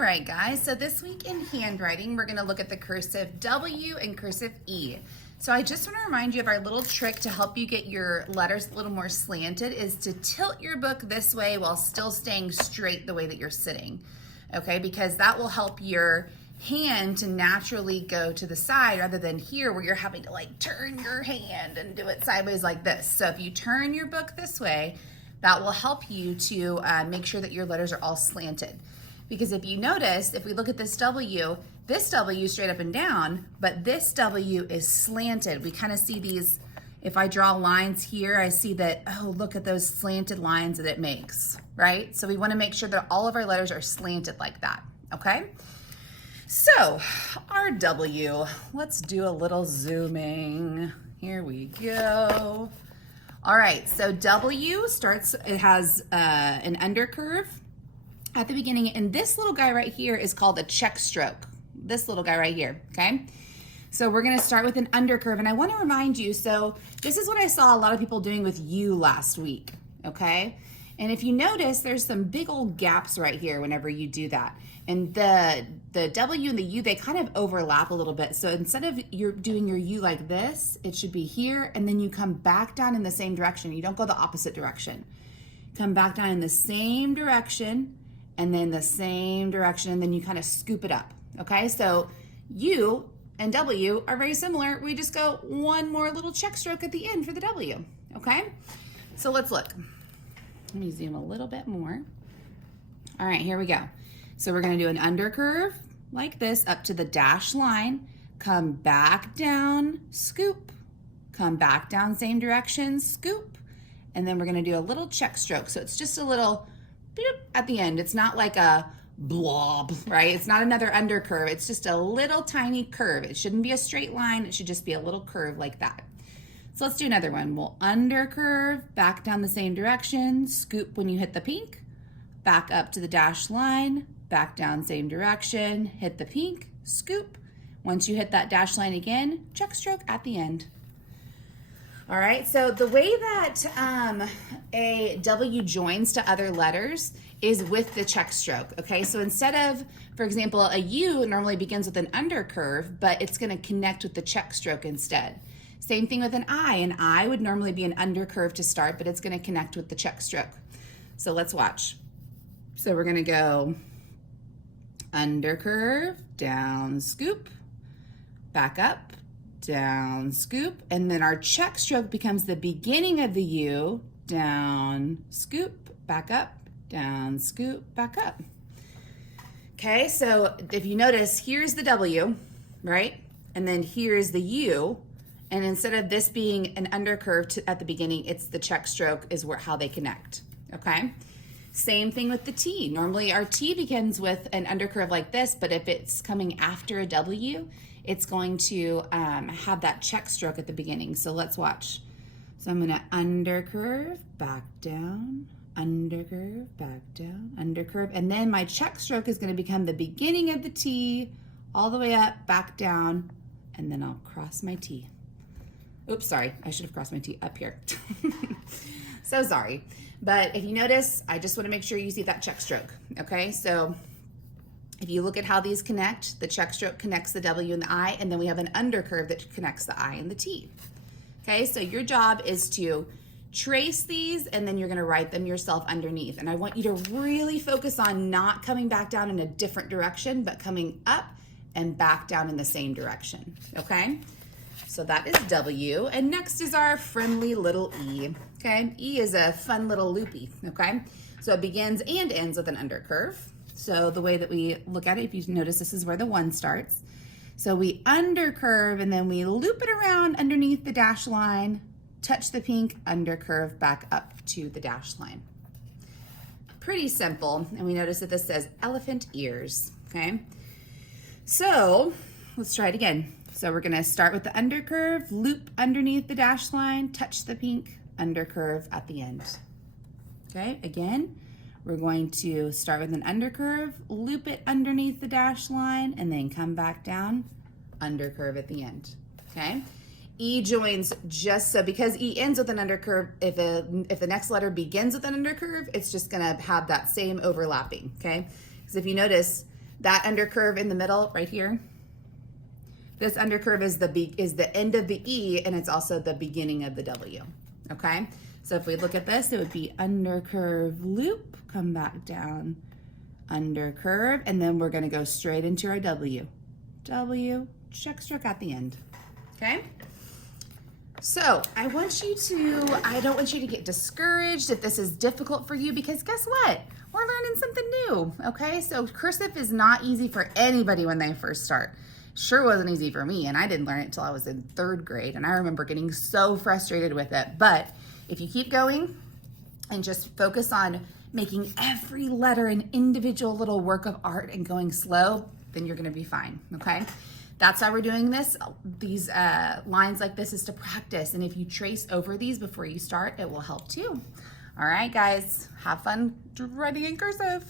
right, guys, so this week in handwriting, we're gonna look at the cursive W and cursive E. So I just wanna remind you of our little trick to help you get your letters a little more slanted is to tilt your book this way while still staying straight the way that you're sitting, okay? Because that will help your hand to naturally go to the side rather than here where you're having to like turn your hand and do it sideways like this. So if you turn your book this way, that will help you to make sure that your letters are all slanted. Because if you notice, if we look at this W is straight up and down, but this W is slanted. We kind of see these, if I draw lines here, I see that, oh, look at those slanted lines that it makes, right? So we want to make sure that all of our letters are slanted like that, okay? So our W, let's do a little zooming. Here we go. All right, so W starts, it has an undercurve at the beginning, and this little guy right here is called a check stroke. This little guy right here, okay? So we're gonna start with an undercurve, and I wanna remind you, so this is what I saw a lot of people doing with U last week, okay? And if you notice, there's some big old gaps right here whenever you do that. And the W and the U, they kind of overlap a little bit. So instead of you're doing your U like this, it should be here, and then you come back down in the same direction. You don't go the opposite direction. Come back down in the same direction, and then the same direction, and then you kind of scoop it up, okay? So U and W are very similar. We just go one more little check stroke at the end for the W, okay? So let's look. Let me zoom a little bit more. All right, here we go. So we're gonna do an undercurve like this up to the dashed line, come back down, scoop, come back down same direction, scoop, and then we're gonna do a little check stroke. So it's just a little beep at the end. It's not like a blob, right? It's not another undercurve. It's just a little tiny curve. It shouldn't be a straight line. It should just be a little curve like that. So let's do another one. We'll undercurve, back down the same direction, scoop when you hit the pink, back up to the dashed line, back down same direction, hit the pink, scoop. Once you hit that dashed line again, check stroke at the end. All right, so the way that a W joins to other letters is with the check stroke, okay? So instead of, for example, a U normally begins with an undercurve, but it's gonna connect with the check stroke instead. Same thing with an I. An I would normally be an undercurve to start, but it's gonna connect with the check stroke. So let's watch. So we're gonna go undercurve, down, scoop, back up, down, scoop, and then our check stroke becomes the beginning of the U, down, scoop, back up, down, scoop, back up. Okay, so if you notice, here's the W, right? And then here's the U, and instead of this being an undercurve at the beginning, it's the check stroke is how they connect, okay? Same thing with the T. Normally our T begins with an undercurve like this, but if it's coming after a W, it's going to have that check stroke at the beginning. So let's watch. So I'm gonna undercurve, back down, undercurve, back down, undercurve, and then my check stroke is gonna become the beginning of the T, all the way up, back down, and then I'll cross my T. Oops, sorry, I should have crossed my T up here. So sorry. But if you notice, I just want to make sure you see that check stroke, okay? So if you look at how these connect, the check stroke connects the W and the I, and then we have an undercurve that connects the I and the T. Okay, so your job is to trace these, and then you're gonna write them yourself underneath. And I want you to really focus on not coming back down in a different direction, but coming up and back down in the same direction, okay? So that is W, and next is our friendly little E, okay? E is a fun little loopy, okay? So it begins and ends with an undercurve. So the way that we look at it, if you notice, this is where the one starts. So we undercurve, and then we loop it around underneath the dash line, touch the pink, undercurve back up to the dash line. Pretty simple, and we notice that this says elephant ears, okay? So let's try it again. So we're gonna start with the undercurve, loop underneath the dash line, touch the pink, undercurve at the end. Okay, again, we're going to start with an undercurve, loop it underneath the dash line, and then come back down, undercurve at the end, okay? E joins just so, because E ends with an undercurve, if the next letter begins with an undercurve, it's just gonna have that same overlapping, okay? Because if you notice, That undercurve in the middle right here, this undercurve is the end of the E, and it's also the beginning of the W, okay? So if we look at this, it would be undercurve loop, come back down, undercurve, and then we're gonna go straight into our W. W, check stroke at the end, okay? So I don't want you to get discouraged if this is difficult for you, because guess what? We're learning something new, okay? So cursive is not easy for anybody when they first start. Sure wasn't easy for me, and I didn't learn it until I was in 3rd grade, and I remember getting so frustrated with it. But if you keep going and just focus on making every letter an individual little work of art and going slow, then you're gonna be fine, okay? That's why we're doing this. These lines like this is to practice, and if you trace over these before you start, it will help too. All right, guys, have fun writing in cursive.